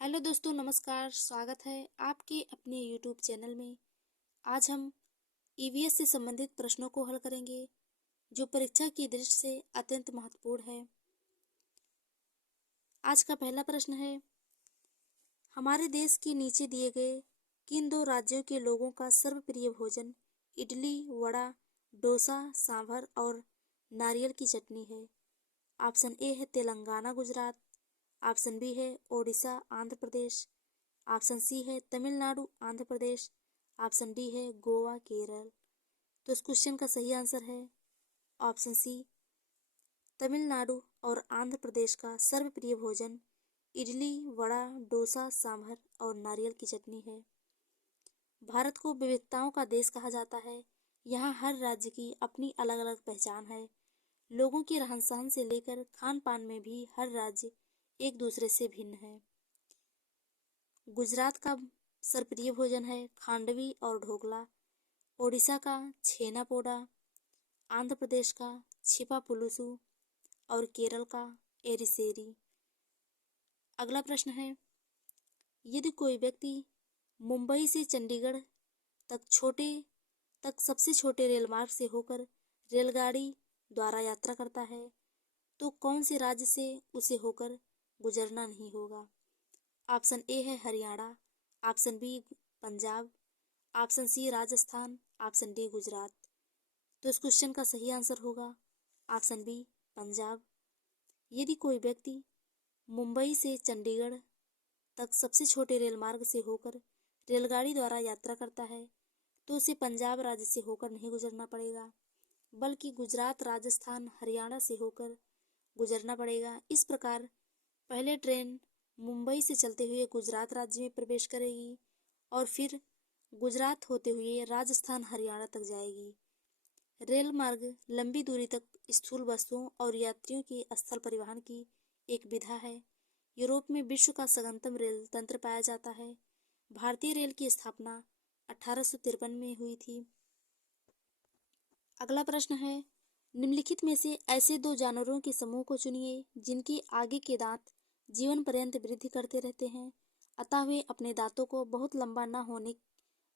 Hello दोस्तों, नमस्कार। स्वागत है आपके अपने यूट्यूब चैनल में। आज हम ईवीएस से संबंधित प्रश्नों को हल करेंगे जो परीक्षा की दृष्टि से अत्यंत महत्वपूर्ण है। आज का पहला प्रश्न है, हमारे देश के नीचे दिए गए किन दो राज्यों के लोगों का सर्वप्रिय भोजन इडली, वड़ा, डोसा, सांभर और नारियल की चटनी है? ऑप्शन ए है तेलंगाना गुजरात, ऑप्शन बी है ओडिशा आंध्र प्रदेश, ऑप्शन सी है तमिलनाडु आंध्र प्रदेश, ऑप्शन डी है गोवा केरल। तो इस क्वेश्चन का सही आंसर है ऑप्शन सी, तमिलनाडु और आंध्र प्रदेश का सर्वप्रिय भोजन इडली, वड़ा, डोसा, सांभर और नारियल की चटनी है। भारत को विविधताओं का देश कहा जाता है। यहाँ हर राज्य की अपनी अलग अलग पहचान है। लोगों के रहन सहन से लेकर खान पान में भी हर राज्य एक दूसरे से भिन्न है। गुजरात का सर्वप्रिय भोजन है खांडवी और ढोकला, ओडिशा का छेना पोड़ा, आंध्र प्रदेश का छिपा पुलुसु और केरल का एरिसेरी। अगला प्रश्न है, यदि कोई व्यक्ति मुंबई से चंडीगढ़ तक सबसे छोटे रेलमार्ग से होकर रेलगाड़ी द्वारा यात्रा करता है तो कौन से राज्य से उसे होकर गुजरना नहीं होगा? ऑप्शन ए है Haryana, option B Punjab, option C Rajasthan, option D Gujarat. तो इस क्वेश्चन का सही आंसर होगा ऑप्शन बी पंजाब। यदि कोई व्यक्ति मुंबई से चंडीगढ़ तक सबसे छोटे रेल मार्ग से होकर रेलगाड़ी द्वारा यात्रा करता है तो उसे पंजाब राज्य से होकर नहीं गुजरना पड़ेगा, बल्कि गुजरात, राजस्थान, हरियाणा से होकर गुजरना पड़ेगा। इस प्रकार पहले ट्रेन मुंबई से चलते हुए गुजरात राज्य में प्रवेश करेगी और फिर गुजरात होते हुए राजस्थान, हरियाणा तक जाएगी। रेल मार्ग लंबी दूरी तक स्थूल वस्तुओं और यात्रियों के स्थल परिवहन की एक विधा है। यूरोप में विश्व का सघनतम रेल तंत्र पाया जाता है। भारतीय रेल की स्थापना 1853 में हुई थी। अगला प्रश्न है, निम्नलिखित में से ऐसे दो जानवरों के समूह को चुनिए जिनके आगे के दांत जीवन पर्यंत वृद्धि करते रहते हैं, अतः वे अपने दांतों को बहुत लंबा न होने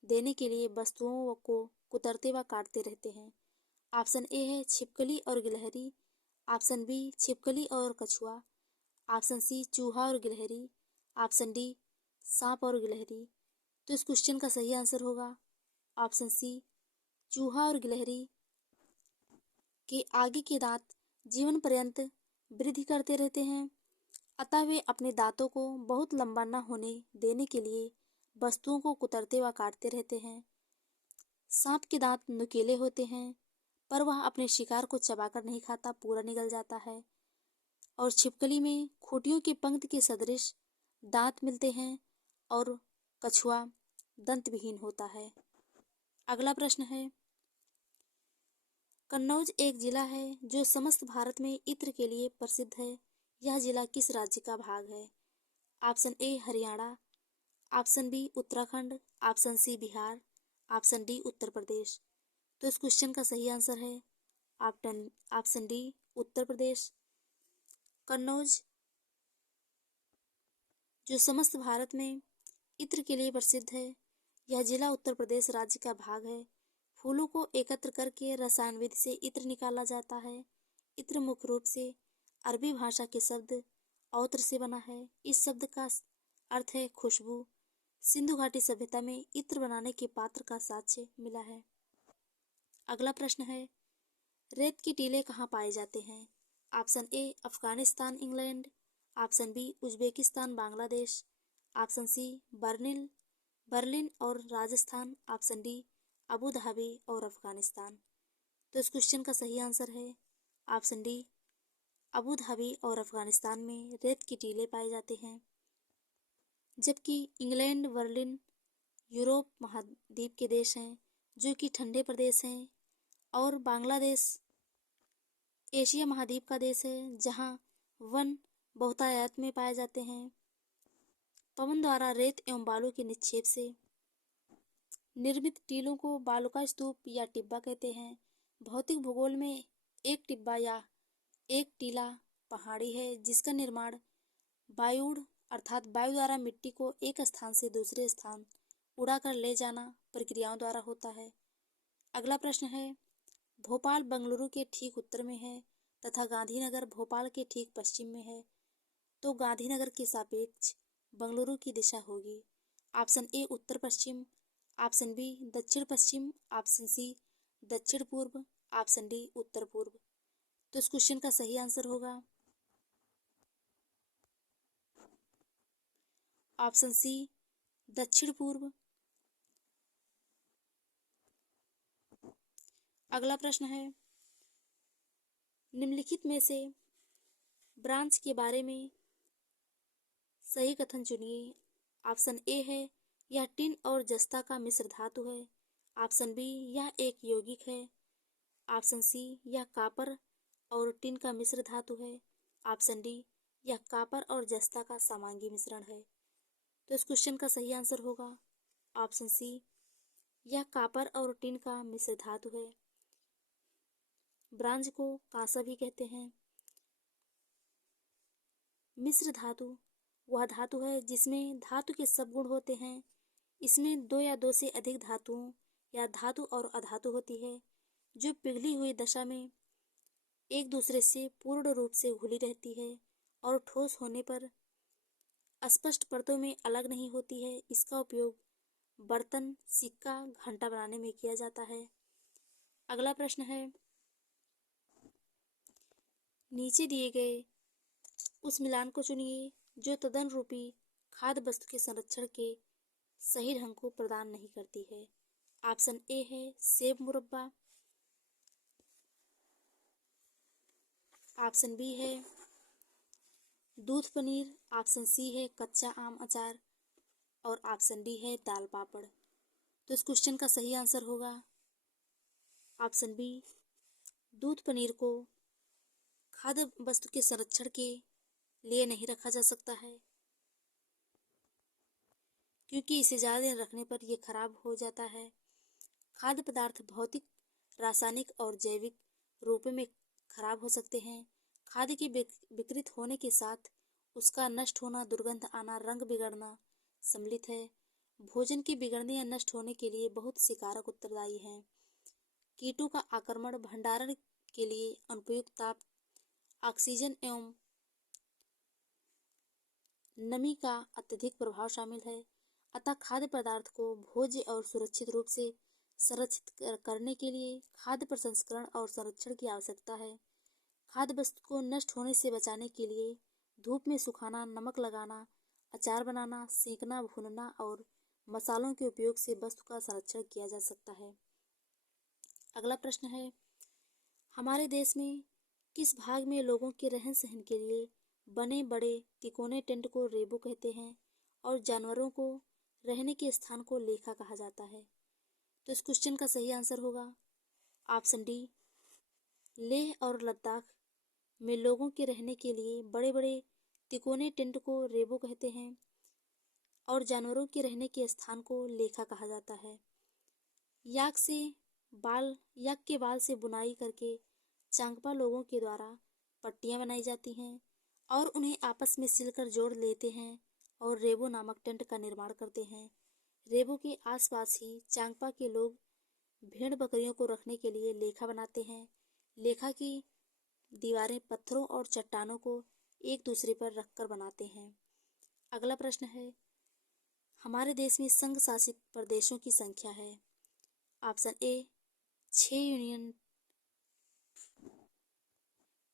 देने के लिए वस्तुओं को कुतरते व काटते रहते हैं। ऑप्शन ए है छिपकली और गिलहरी, ऑप्शन बी छिपकली और कछुआ, ऑप्शन सी चूहा और गिलहरी, ऑप्शन डी सांप और गिलहरी। तो इस क्वेश्चन का सही आंसर होगा ऑप्शन सी, चूहा और गिलहरी के आगे के दांत जीवन पर्यंत वृद्धि करते रहते हैं, अतः वे अपने दांतों को बहुत लंबा न होने देने के लिए वस्तुओं को कुतरते व काटते रहते हैं। सांप के दांत नुकीले होते हैं, पर वह अपने शिकार को चबाकर नहीं खाता, पूरा निगल जाता है। और छिपकली में खूंटियों के पंख के सदृश दांत मिलते हैं और कछुआ दंत विहीन होता है। अगला प्रश्न है, कन्नौज एक जिला है जो समस्त भारत में इत्र के लिए प्रसिद्ध है। यह जिला किस राज्य का भाग है? Option A Haryana, option B Uttarakhand, option C Bihar, option D Uttar Pradesh. तो इस क्वेश्चन का सही आंसर है ऑप्शन डी उत्तर प्रदेश। कन्नौज जो समस्त भारत में इत्र के लिए प्रसिद्ध है, यह जिला उत्तर प्रदेश राज्य का भाग है। फूलों को एकत्र करके रसायन विधि से इत्र निकाला जाता है। इत्र मुख्य रूप से अरबी भाषा के शब्द औत्र से बना है। इस शब्द का अर्थ है खुशबू। सिंधु घाटी सभ्यता में इत्र बनाने के पात्र का साक्ष्य मिला है। अगला प्रश्न है, रेत के टीले कहाँ पाए जाते हैं? Option A Afghanistan England, option B Uzbekistan Bangladesh, option C Berlin और Rajasthan, option D Abu Dhabi और अफगानिस्तान। तो इस क्वेश्चन का सही आंसर है ऑप्शन डी अबू धाबी और अफगानिस्तान में रेत के टीले पाए जाते हैं। जबकि इंग्लैंड, बर्लिन यूरोप महाद्वीप के देश हैं जो कि ठंडे प्रदेश हैं, और बांग्लादेश एशिया महाद्वीप का देश है जहां वन बहुतायत में पाए जाते हैं। पवन द्वारा रेत एवं बालू के निक्षेप से निर्मित टीलों को बालू का स्तूप या टिब्बा कहते हैं। भौतिक भूगोल में एक टिब्बा या एक टीला पहाड़ी है जिसका निर्माण बायुड़ अर्थात वायु द्वारा मिट्टी को एक स्थान से दूसरे स्थान उड़ाकर ले जाना प्रक्रियाओं द्वारा होता है। अगला प्रश्न है, भोपाल बंगलुरु के ठीक उत्तर में है तथा गांधीनगर भोपाल के ठीक पश्चिम में है, तो गांधीनगर के सापेक्ष बंगलुरु की दिशा होगी। ऑप्शन ए उत्तर पश्चिम, ऑप्शन बी दक्षिण पश्चिम, ऑप्शन सी दक्षिण पूर्व, ऑप्शन डी उत्तर पूर्व। तो इस क्वेश्चन का सही आंसर होगा ऑप्शन सी दक्षिण पूर्व। अगला प्रश्न है, निम्नलिखित में से ब्रांच के बारे में सही कथन चुनिए। ऑप्शन ए है, यह टिन और जस्ता का मिश्र धातु है। ऑप्शन बी, यह एक यौगिक है। ऑप्शन सी, यह कॉपर और टिन का मिश्र धातु है। ऑप्शन डी, यह कॉपर और जस्ता का समांगी मिश्रण है। तो इस क्वेश्चन का सही आंसर होगा ऑप्शन सी, यह कॉपर और टिन का मिश्र धातु है। ब्रांज को कांसा भी कहते हैं। मिश्र धातु वह धातु है जिसमें धातु के सब गुण होते हैं। इसमें दो या दो से अधिक धातुओं या धातु और अधातु होती है जो पिघली हुई दशा में एक दूसरे से पूर्ण रूप से घुली रहती है और ठोस होने पर स्पष्ट परतों में अलग नहीं होती है। इसका उपयोग बर्तन, सिक्का, घंटा बनाने में किया जाता है। अगला प्रश्न है, नीचे दिए गए उस मिलान को चुनिए जो तदन रूपी खाद्य वस्तु के संरक्षण के सही ढंग को प्रदान नहीं करती है। ऑप्शन ए है सेब मुरब्बा, ऑप्शन बी है दूध पनीर, ऑप्शन सी है कच्चा आम अचार और ऑप्शन डी है दाल पापड़। तो इस क्वेश्चन का सही आंसर होगा ऑप्शन बी, दूध पनीर को खाद्य वस्तु के संरक्षण के लिए नहीं रखा जा सकता है क्योंकि इसे ज़्यादा दिन रखने पर यह खराब हो जाता है। खाद्य पदार्थ भौतिक, रासायनिक और जैविक रूप में खराब हो सकते हैं। खाद्य के विकृत होने के साथ उसका नष्ट होना, दुर्गंध आना, रंग बिगड़ना सम्मिलित है। भोजन के बिगड़ने या नष्ट होने के लिए बहुत से कारक उत्तरदायी हैं। कीटों का आक्रमण, भंडारण के लिए अनुपयुक्त ताप, ऑक्सीजन एवं नमी का अत्यधिक प्रभाव शामिल है। अतः खाद्य पदार्थ को भोज्य और सुरक्षित रूप से संरक्षित करने के लिए खाद्य प्रसंस्करण और संरक्षण की आवश्यकता है। खाद्य वस्तु को नष्ट होने से बचाने के लिए धूप में सुखाना, नमक लगाना, अचार बनाना, सेंकना, भूनना और मसालों के उपयोग से वस्तु का संरक्षण किया जा सकता है। अगला प्रश्न है, हमारे देश में किस भाग में लोगों के रहन सहन के लिए बने बड़े तिकोने टेंट को रेबू कहते हैं और जानवरों को रहने के स्थान को लेखा कहा जाता है? तो इस क्वेश्चन का सही आंसर होगा ऑप्शन डी, लेह और लद्दाख में लोगों के रहने के लिए बड़े बड़े तिकोने टेंट को रेबू कहते हैं और जानवरों के रहने के स्थान को लेखा कहा जाता है। याक के बाल से बुनाई करके चांगपा लोगों के द्वारा पट्टियां बनाई जाती हैं और उन्हें आपस में सिलकर जोड़ लेते हैं और रेबो नामक टेंट का निर्माण करते हैं। रेबो के आसपास ही चांगपा के लोग भेड़ बकरियों को रखने के लिए लेखा बनाते हैं। लेखा की दीवारें पत्थरों और चट्टानों को एक दूसरे पर रखकर बनाते हैं। अगला प्रश्न है, हमारे देश में संघ शासित प्रदेशों की संख्या है। ऑप्शन ए 6 union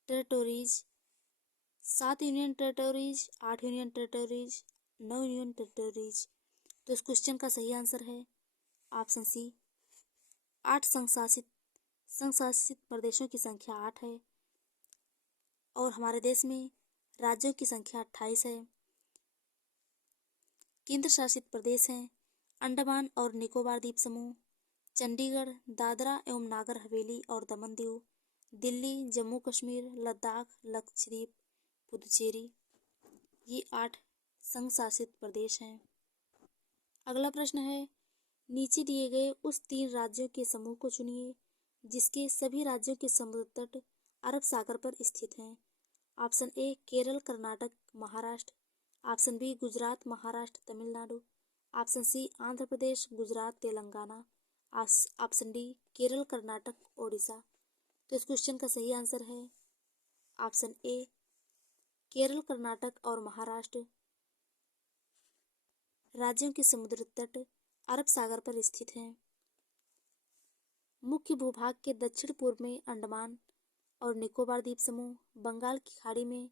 territories, 7 union territories, 8 union territories, 9 union territories. तो इस क्वेश्चन का सही आंसर है ऑप्शन सी 8। संघ शासित प्रदेशों की संख्या 8 है और हमारे देश में राज्यों की संख्या 28 है। केंद्र शासित प्रदेश हैं अंडमान और निकोबार द्वीप समूह, चंडीगढ़, दादरा एवं नागर हवेली और दमन दीव, दिल्ली, जम्मू कश्मीर, लद्दाख, लक्षद्वीप, पुदुचेरी। ये 8 संघ शासित प्रदेश हैं। अगला प्रश्न है, नीचे दिए गए उस 3 राज्यों के समूह को चुनिए जिसके सभी राज्यों के समुद्र तट अरब सागर पर स्थित हैं। Option A Kerala, Karnataka, Maharashtra, option B Gujarat, Maharashtra, Tamil Nadu. Option C Andhra Pradesh, Gujarat, Telangana. Option D Kerala, Karnataka, Odisha. तो इस क्वेश्चन का सही आंसर है ऑप्शन ए केरल, कर्नाटक और महाराष्ट्र राज्यों के समुद्र तट अरब सागर पर स्थित हैं। मुख्य भूभाग के दक्षिण पूर्व में अंडमान और निकोबार द्वीप समूह, बंगाल की खाड़ी में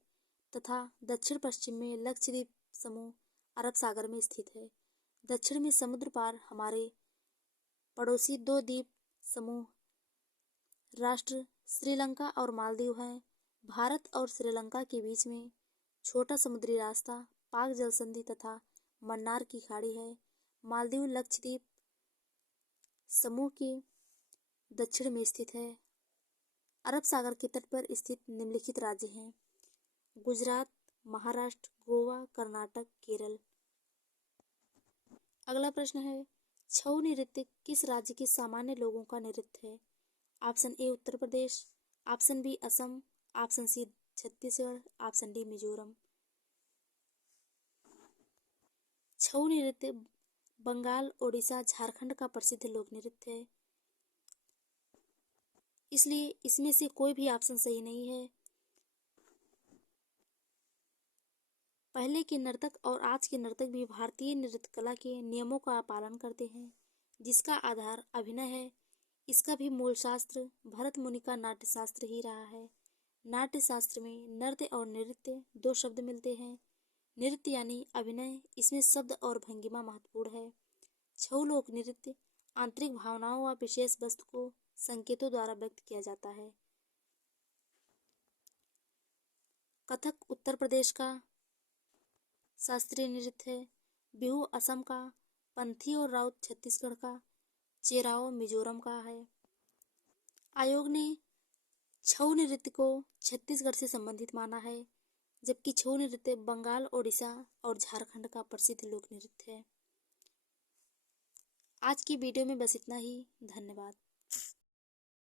तथा दक्षिण पश्चिम में लक्षद्वीप समूह अरब सागर में स्थित है। दक्षिण में समुद्र पार हमारे पड़ोसी दो द्वीप समूह राष्ट्र श्रीलंका और मालदीव हैं। भारत और श्रीलंका के बीच में छोटा समुद्री रास्ता पाक जल संधि तथा मन्नार की खाड़ी है। मालदीव लक्षद्वीप समूह के दक्षिण में स्थित है। अरब सागर के तट पर स्थित निम्नलिखित राज्य हैं: गुजरात, महाराष्ट्र, गोवा, कर्नाटक, केरल। अगला प्रश्न है, छऊ नृत्य किस राज्य के सामान्य लोगों का नृत्य है? Option A Uttar Pradesh, option B Assam, option C Chhattisgarh, option D Mizoram. Chhau नृत्य बंगाल, ओडिशा, झारखंड का प्रसिद्ध लोक नृत्य है, इसलिए इसमें से कोई भी ऑप्शन सही नहीं है। पहले के नर्तक और आज के नर्तक भी भारतीय नृत्य कला के नियमों का पालन करते हैं, जिसका आधार अभिनय है। इसका भी मूल शास्त्र भरत मुनि का नाट्य शास्त्र ही रहा है। नाट्य शास्त्र में नृत्य और नृत्य दो शब्द मिलते हैं। नृत्य यानी अभिनय, इसमें शब्द और भंगिमा महत्वपूर्ण है। छऊ लोक नृत्य आंतरिक भावनाओं व विशेष वस्तु को संकेतों द्वारा व्यक्त किया जाता है। कथक उत्तर प्रदेश का शास्त्रीय नृत्य है। बिहू असम का, पंथी और राउत छत्तीसगढ़ का, चेराओ मिजोरम का है। आयोग ने छऊ नृत्य को छत्तीसगढ़ से संबंधित माना है, जबकि छऊ नृत्य बंगाल, ओडिशा और झारखंड का प्रसिद्ध लोक नृत्य है। आज की वीडियो में बस इतना ही। धन्यवाद।